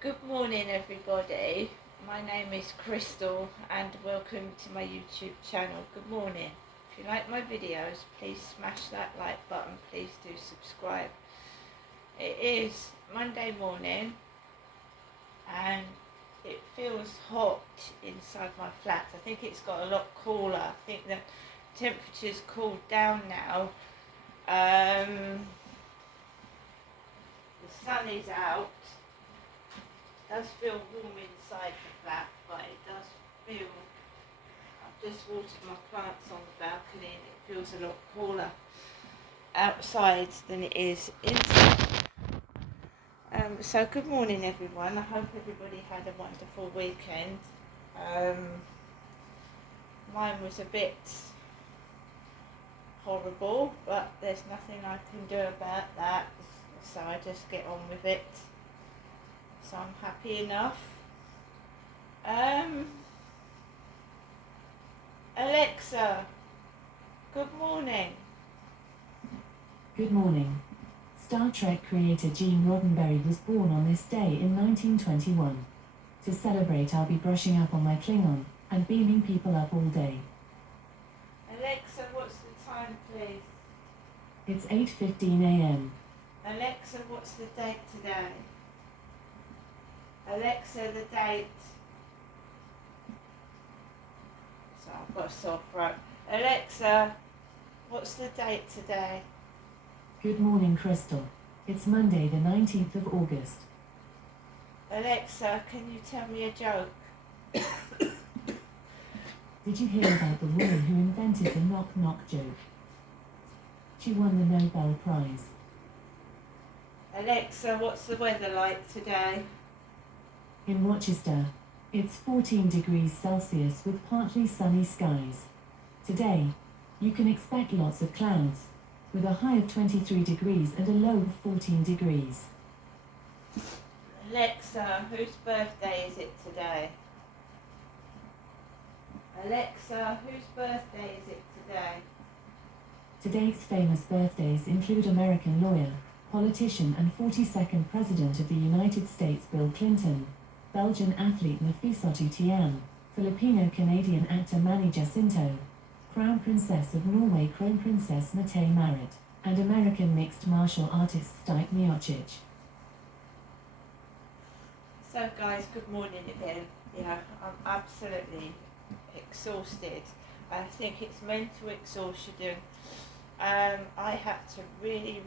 Good morning, everybody. My name is Crystal, and welcome to my YouTube channel. Good morning. If you like my videos, please smash that like button. Please do subscribe. It is Monday morning, and it feels hot inside my flat. I think it's got a lot cooler. I think the temperature's cooled down now. The sun is out. It does feel warm inside the flat, but it does feel, I've just watered my plants on the balcony and it feels a lot cooler outside than it is inside. So good morning, everyone. I hope everybody had a wonderful weekend. Mine was a bit horrible, but there's nothing I can do about that, so I just get on with it. So I'm happy enough. Alexa, good morning. Good morning. Star Trek creator Gene Roddenberry was born on this day in 1921. To celebrate, I'll be brushing up on my Klingon and beaming people up all day. Alexa, what's the time, please? It's 8:15 a.m. Alexa, what's the date today? Alexa, the date. So I've got a sore throat. Alexa, what's the date today? Good morning, Crystal. It's Monday, the 19th of August. Alexa, can you tell me a joke? Did you hear about the woman who invented the knock-knock joke? She won the Nobel Prize. Alexa, what's the weather like today? In Rochester, it's 14 degrees Celsius with partly sunny skies. Today, you can expect lots of clouds, with a high of 23 degrees and a low of 14 degrees. Alexa, whose birthday is it today? Alexa, whose birthday is it today? Today's famous birthdays include American lawyer, politician and 42nd President of the United States Bill Clinton, Belgian athlete Nafissatou Thiam, Filipino-Canadian actor Manny Jacinto, Crown Princess of Norway Kronprinsesse Mette-Marit, and American mixed martial artist Stipe Miocic. So guys, good morning again. Yeah, I'm absolutely exhausted. I think it's mental exhaustion. I had to really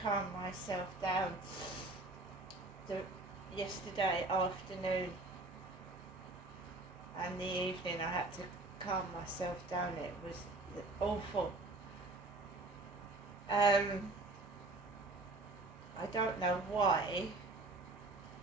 calm myself down yesterday afternoon and the evening. I had to calm myself down. It was awful. I don't know why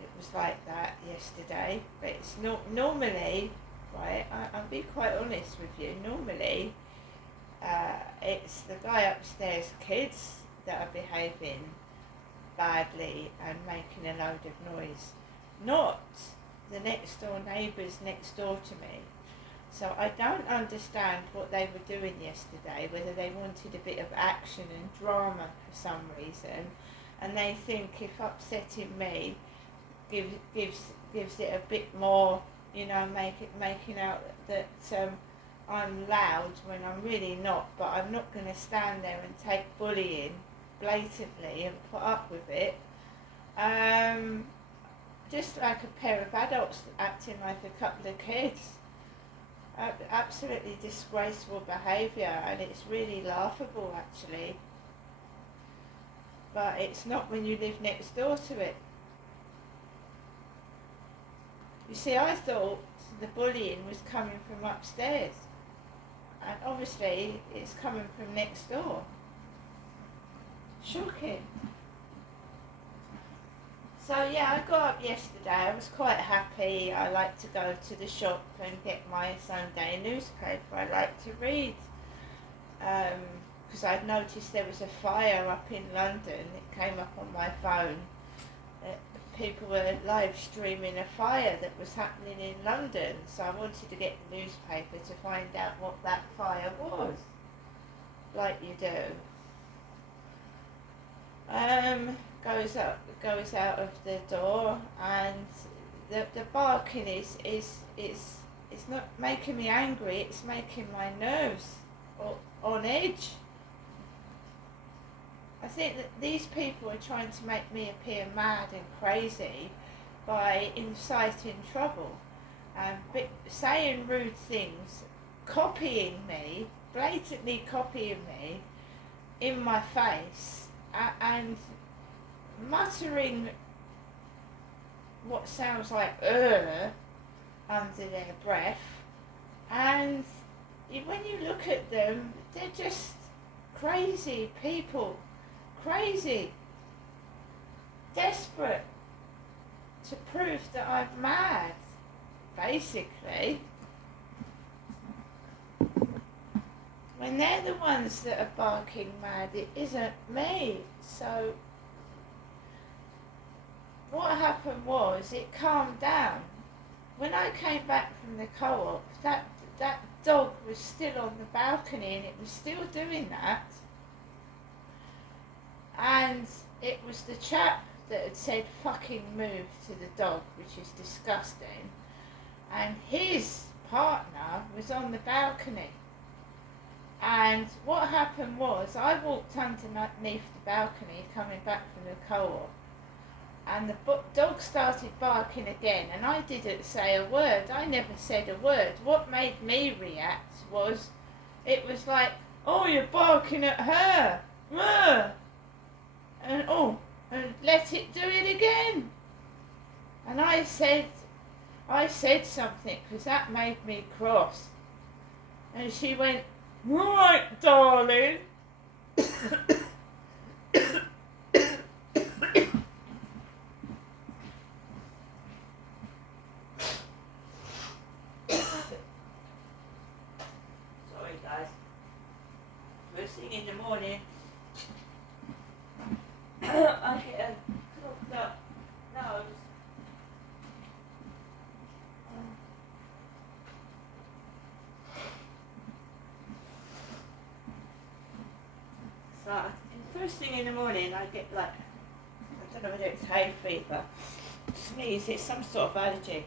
it was like that yesterday, but it's not normally, right? I'll be quite honest with you. Normally, it's the guy upstairs kids that are behaving badly and making a load of noise, not the next door neighbours next door to me. So I don't understand what they were doing yesterday, whether they wanted a bit of action and drama for some reason, and they think if upsetting me gives it a bit more, making out that I'm loud when I'm really not, but I'm not going to stand there and take bullying blatantly and put up with it. Just like a pair of adults acting like a couple of kids. Absolutely disgraceful behaviour, and it's really laughable actually. But it's not when you live next door to it. You see, I thought the bullying was coming from upstairs, and obviously it's coming from next door. Shocking. So yeah, I got up yesterday. I was quite happy. I like to go to the shop and get my Sunday newspaper. I like to read because I'd noticed there was a fire up in London. It came up on my phone. People were live streaming a fire that was happening in London, so I wanted to get the newspaper to find out what that fire was, like you do. goes out of the door, and the barking is it's not making me angry, it's making my nerves on edge. I think that these people are trying to make me appear mad and crazy by inciting trouble and saying rude things, copying me, blatantly copying me in my face, and muttering what sounds like under their breath. And when you look at them, they're just crazy people, crazy, desperate to prove that I'm mad, basically. When they're the ones that are barking mad, it isn't me. So what happened was, it calmed down. When I came back from the co-op, that dog was still on the balcony, and it was still doing that. And it was the chap that had said fucking move to the dog, which is disgusting. And his partner was on the balcony. And what happened was, I walked underneath the balcony coming back from the co-op, and the dog started barking again, and I didn't say a word. I never said a word. What made me react was, it was like, oh, you're barking at her, and let it do it again. And I said something, because that made me cross. And she went, right, darling. Sorry guys. First thing in the morning, I get a clogged up nose. So, first thing in the morning, I get like, I don't know whether it's hay fever, sneeze, it's some sort of allergy.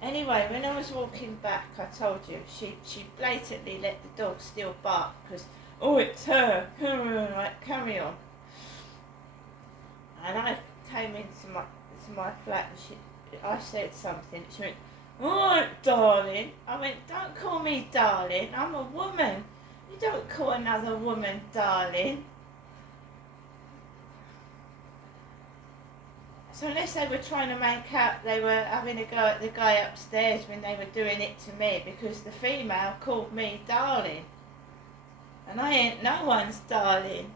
Anyway, when I was walking back, I told you, she blatantly let the dog still bark, because, oh, it's her, like, carry on. And I came into my flat, and I said something, she went, alright, darling. I went, don't call me darling, I'm a woman. You don't call another woman darling. So unless they were trying to make out they were having a go at the guy upstairs when they were doing it to me, because the female called me darling. And I ain't no one's darling.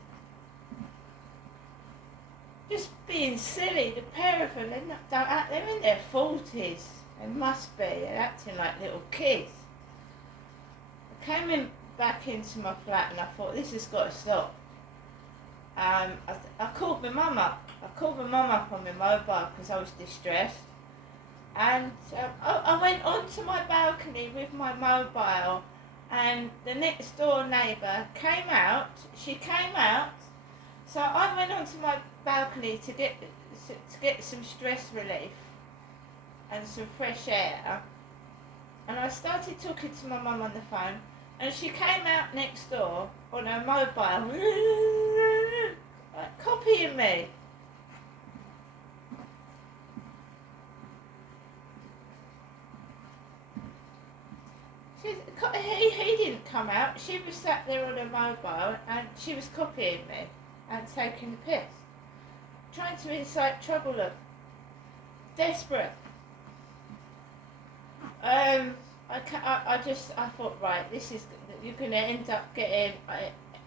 Just being silly, the pair of them, they're in their 40s. They must be, they're acting like little kids. I came back into my flat and I thought, this has got to stop. I called my mum up. I called my mum up on my mobile because I was distressed. And I went onto my balcony with my mobile, and the next door neighbour came out. She came out. So I went onto my balcony to get some stress relief and some fresh air. And I started talking to my mum on the phone, and she came out next door on her mobile, like, copying me. He didn't come out. She was sat there on her mobile, and she was copying me and taking the piss, trying to incite trouble. Desperate. I thought, right, you're going to end up getting,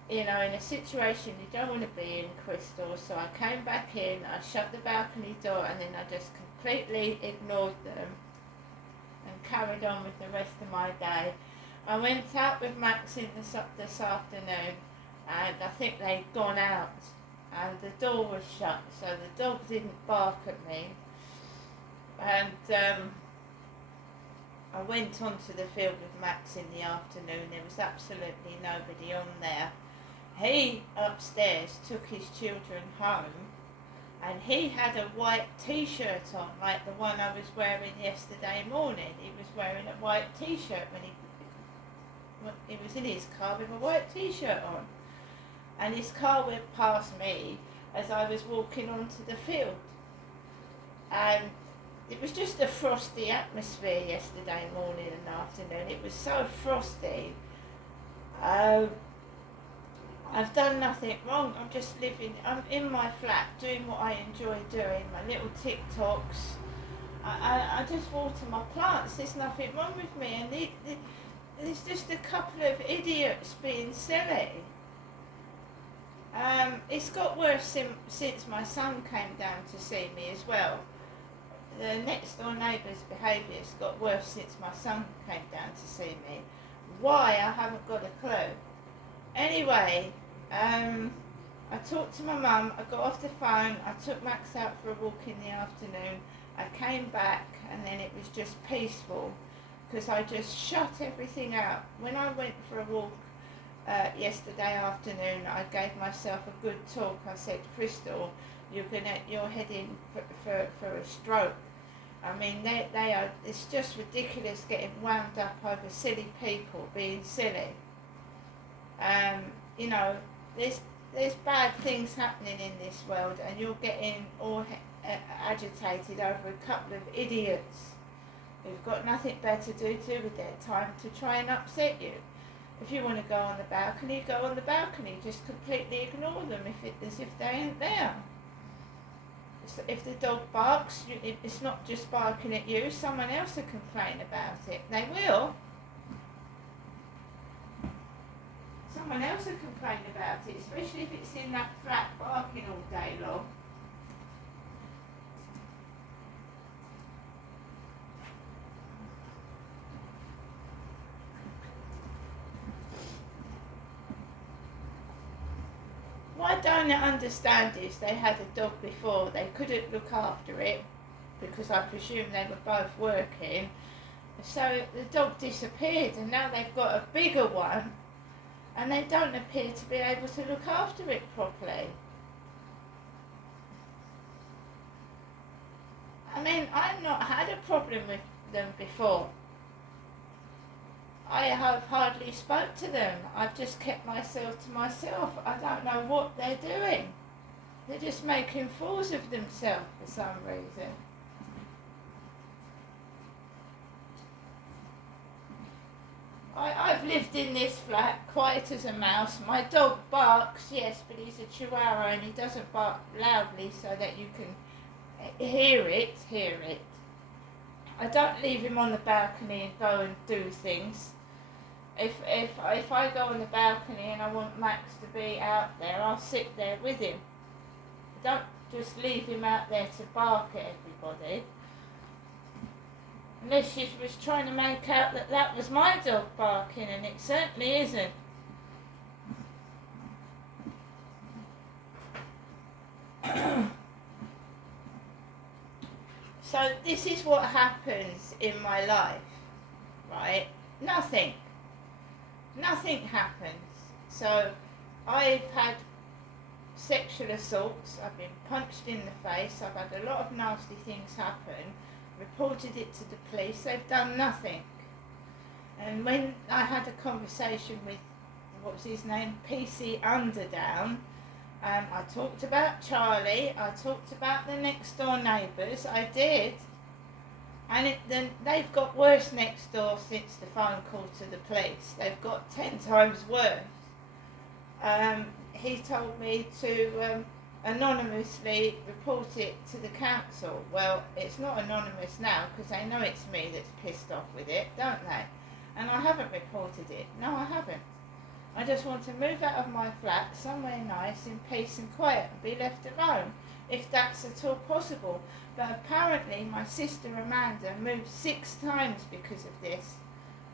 in a situation you don't want to be in, Crystal. So I came back in, I shut the balcony door, and then I just completely ignored them and carried on with the rest of my day. I went out with Maxine this afternoon, and I think they'd gone out, and the door was shut, so the dog didn't bark at me. And I went onto the field with Max in the afternoon. There was absolutely nobody on there. he upstairs took his children home, and he had a white t-shirt on, like the one I was wearing yesterday morning. He was wearing a white t-shirt when he was in his car with a white t-shirt on. And his car went past me as I was walking onto the field. And it was just a frosty atmosphere yesterday morning and afternoon. It was so frosty. I've done nothing wrong. I'm just I'm in my flat doing what I enjoy doing, my little TikToks. I just water my plants. There's nothing wrong with me. And there's just a couple of idiots being silly. It's got worse since my son came down to see me as well. The next door neighbour's behaviour's got worse since my son came down to see me. Why, I haven't got a clue. Anyway, I talked to my mum, I got off the phone, I took Max out for a walk in the afternoon, I came back and then it was just peaceful because I just shut everything out. When I went for a walk yesterday afternoon, I gave myself a good talk. I said, Crystal, you're heading for a stroke. I mean, they are, it's just ridiculous getting wound up over silly people being silly. You know, there's bad things happening in this world and you're getting all agitated over a couple of idiots who've got nothing better to do with their time to try and upset you. If you want to go on the balcony, go on the balcony. Just completely ignore them as if they ain't there. If the dog barks, it's not just barking at you. Someone else will complain about it. They will. Someone else will complain about it, especially if it's in that flat barking all day long. What I don't understand is they had a dog before, they couldn't look after it because I presume they were both working. So the dog disappeared and now they've got a bigger one and they don't appear to be able to look after it properly. I mean, I've not had a problem with them before. I have hardly spoke to them. I've just kept myself to myself. I don't know what they're doing. They're just making fools of themselves for some reason. I've lived in this flat, quiet as a mouse. My dog barks, yes, but he's a chihuahua and he doesn't bark loudly so that you can hear it. I don't leave him on the balcony and go and do things. If I go on the balcony and I want Max to be out there, I'll sit there with him. I don't just leave him out there to bark at everybody. Unless she was trying to make out that was my dog barking, and it certainly isn't. So this is what happens in my life, right? Nothing happens. So I've had sexual assaults, I've been punched in the face, I've had a lot of nasty things happen, reported it to the police, they've done nothing. And when I had a conversation with, what was his name, PC Underdown, I talked about Charlie, I talked about the next door neighbours, I did. And then they've got worse next door since the phone call to the police. They've got 10 times worse. He told me to anonymously report it to the council. Well, it's not anonymous now because they know it's me that's pissed off with it, don't they? And I haven't reported it. No, I haven't. I just want to move out of my flat somewhere nice in peace and quiet and be left alone, if that's at all possible. But apparently my sister Amanda moved 6 times because of this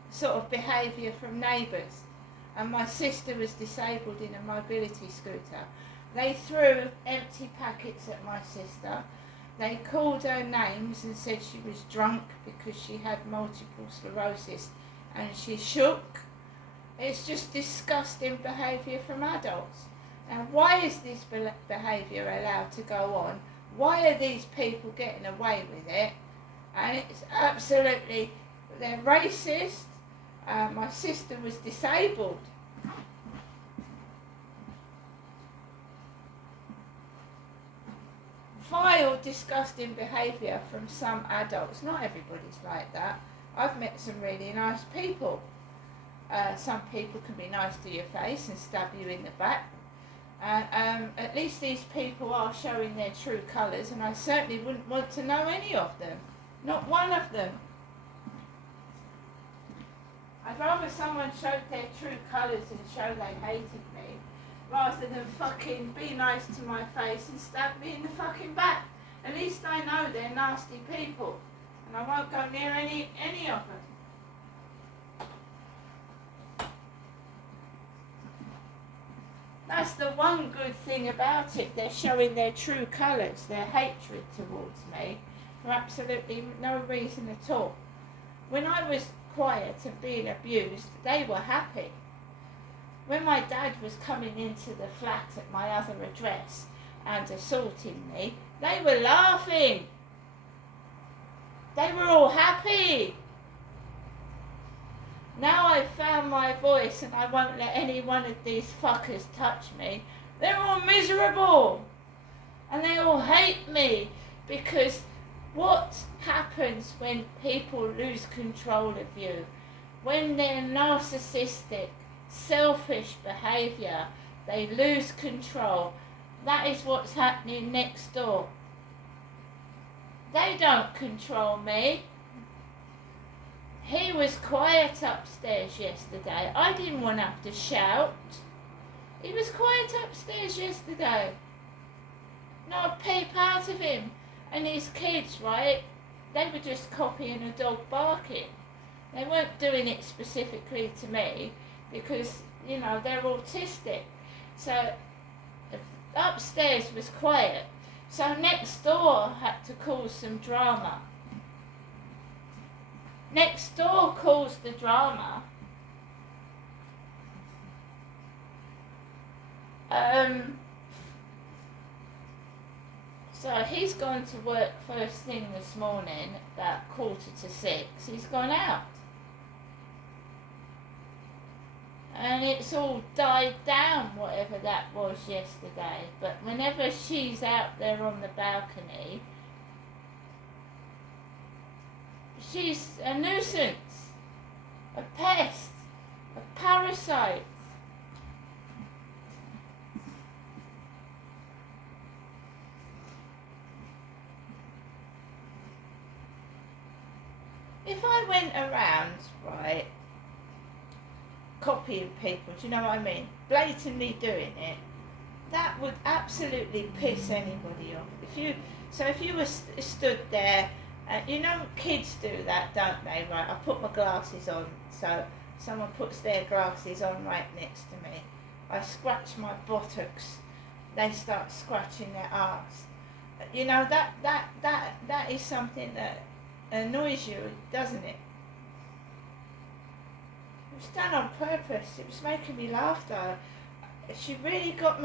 sort of behaviour from neighbours. And my sister was disabled in a mobility scooter. They threw empty packets at my sister. They called her names and said she was drunk because she had multiple sclerosis. And she shook It's just disgusting behaviour from adults. Now, why is this behaviour allowed to go on? Why are these people getting away with it? And it's absolutely, they're racist. My sister was disabled. Vile, disgusting behaviour from some adults. Not everybody's like that. I've met some really nice people. Some people can be nice to your face and stab you in the back. At least these people are showing their true colours, and I certainly wouldn't want to know any of them. Not one of them. I'd rather someone showed their true colours and show they hated me, rather than fucking be nice to my face and stab me in the fucking back. At least I know they're nasty people, and I won't go near any of them. That's the one good thing about it. They're showing their true colours, their hatred towards me, for absolutely no reason at all. When I was quiet and being abused, they were happy. When my dad was coming into the flat at my other address and assaulting me, they were laughing. They were all happy. Now I've found my voice and I won't let any one of these fuckers touch me. They're all miserable. And they all hate me, because what happens when people lose control of you? When they're narcissistic, selfish behaviour, they lose control. That is what's happening next door. They don't control me. He was quiet upstairs yesterday. I didn't want to have to shout. He was quiet upstairs yesterday. Not a peep out of him. And his kids, right, they were just copying a dog barking. They weren't doing it specifically to me because, you know, they're autistic. So upstairs was quiet. So next door had to cause some drama. Next door caused the drama. So he's gone to work first thing this morning, about 5:45. He's gone out. And it's all died down, whatever that was yesterday. But whenever she's out there on the balcony, she's a nuisance, a pest, a parasite. If I went around, right, copying people, do you know what I mean? Blatantly doing it, that would absolutely piss anybody off. If you were stood there, you know kids do that, don't they? Right, I put my glasses on, so someone puts their glasses on right next to me. I scratch my buttocks, they start scratching their arse. You know, that is something that annoys you, doesn't it? It was done on purpose. It was making me laugh though. She really got me.